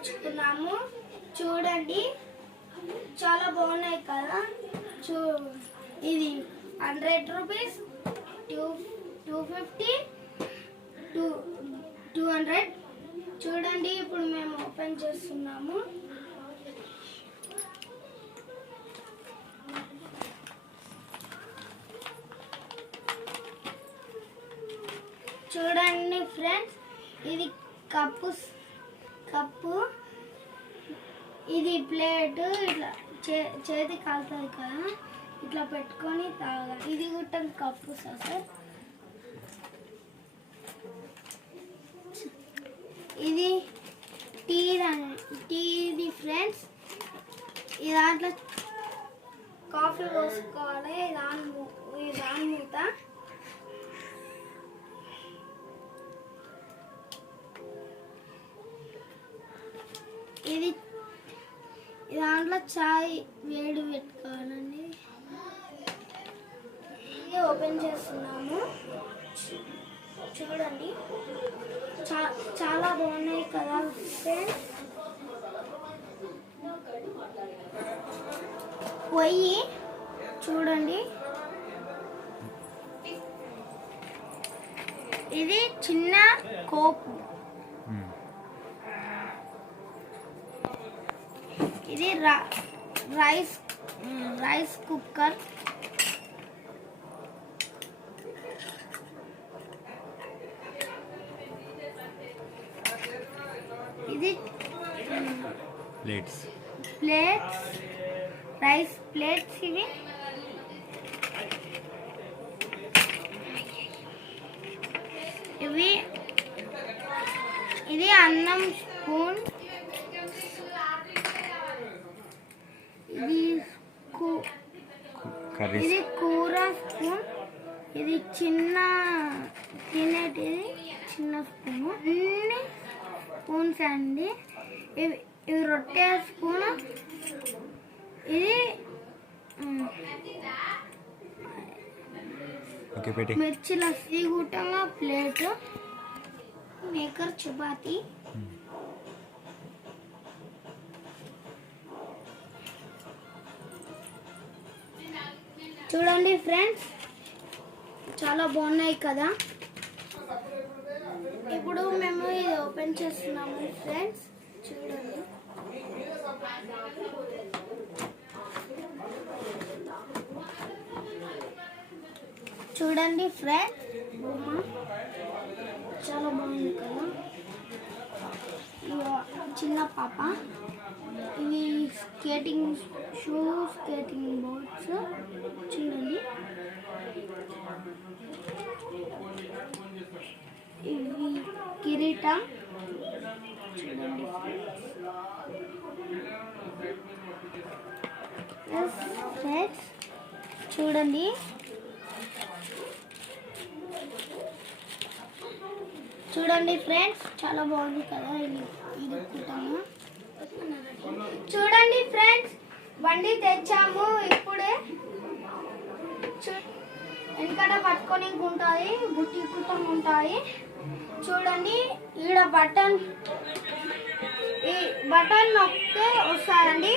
తెచ్చుకున్నాము. చూడండి చాలా బాగున్నాయి కదా. ఇది 100 రూపీస్, 250, 200. చూడండి ఇప్పుడు మేము ఓపెన్ చేస్తున్నాము. చూడండి ఫ్రెండ్స్, ఇది కప్పు, ఇది ప్లేట్. ఇట్లా చేతి కాలుతుంది కదా, ఇట్లా పెట్టుకొని తాగాలి. ఇది కూడా కప్పు సార్. ఇది టీది ఫ్రెండ్స్. ఈ దాంట్లో కాఫీ పోసుకోవాలి. దాని మూత. ఇది దాంట్లో చాయ్ వేడి పెట్టుకోవాలండి. ఇది ఓపెన్ చేస్తున్నాము. చూడండి చాలా బాగున్నాయి కదా ఫ్రెండ్స్. పొయ్యి చూడండి, ఇది చిన్న కోపు. ఇది రైస్ కుక్కర్. ఇది ప్లేట్స్, రైస్ ప్లేట్స్. ఇది అన్నం స్పూన్. ఇది కూర స్పూన్. ఇది చిన్న తినేటిది చిన్న స్పూన్. అన్ని స్పూన్స్ అండి. ఇవి రొట్టె స్పూన్. ఇది మిర్చిల సీగుటంగా ప్లేట్. మేకర్ చపాతి. చూడండి ఫ్రెండ్స్, చాలా బాగున్నాయి కదా. ఇప్పుడు మేము ఇది ఓపెన్ చేస్తున్నాము ఫ్రెండ్స్. చూడండి చూడండి ఫ్రెండ్స్, చాలా బాగుంది కదా. చిన్న పాప. ఇవి స్కేటింగ్ బోర్డ్స్. చూడండి ఇవి కిరీటం. చూడండి ఫ్రెండ్స్, చూడండి ఫ్రెండ్స్, చాలా బాగుంది కదా. ఇది కుట్టము. చూడండి ఫ్రెండ్స్, బండి తెచ్చాము ఇప్పుడే. వెనకట పట్టుకొని ఉంటుంది, బుట్టి కుట్టం ఉంటాయి. చూడండి ఈడ ఈ బటన్ నొక్కితే వస్తారండి.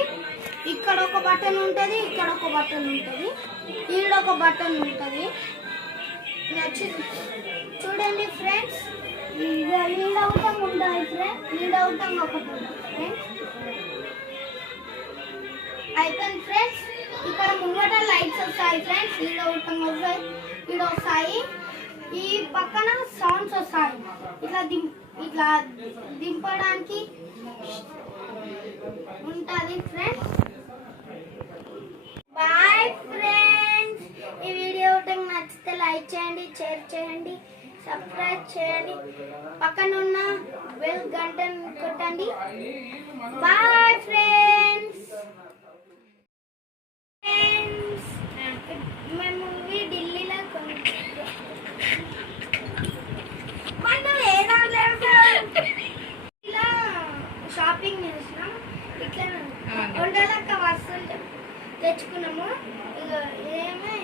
ఇక్కడ ఒక బటన్ ఉంటుంది, ఇక్కడ ఒక బటన్ ఉంటుంది, ఈడ ఒక బటన్ ఉంటుంది. చూడండి ఫ్రెండ్స్, ఈడవటం ఉంటాయి ఫ్రెండ్స్. ఈడవటం ఒకటి ఫ్రెండ్స్ అయిపోయింది ఫ్రెండ్స్. ఇక్కడ ముంగట లైట్స్ వస్తాయి ఫ్రెండ్స్. ఈడవటం వస్తాయి. ఈ పక్కన సౌండ్స్ వస్తాయి. ఇట్లా దింపడానికి ఉంటుంది ఫ్రెండ్స్. Bye friends. ఈ వీడియో నచ్చితే లైక్ చేయండి, షేర్ చేయండి, సబ్స్క్రైబ్ చేయండి, పక్కన ఉన్న బెల్ గంటను కొట్టండి. Bye friends. మేము ఢిల్లీలో ఇలా షాపింగ్ చేసినాం. ఇట్లా వంటలక్క వస్తువులు తెచ్చుకున్నాము. ఇక ఏమే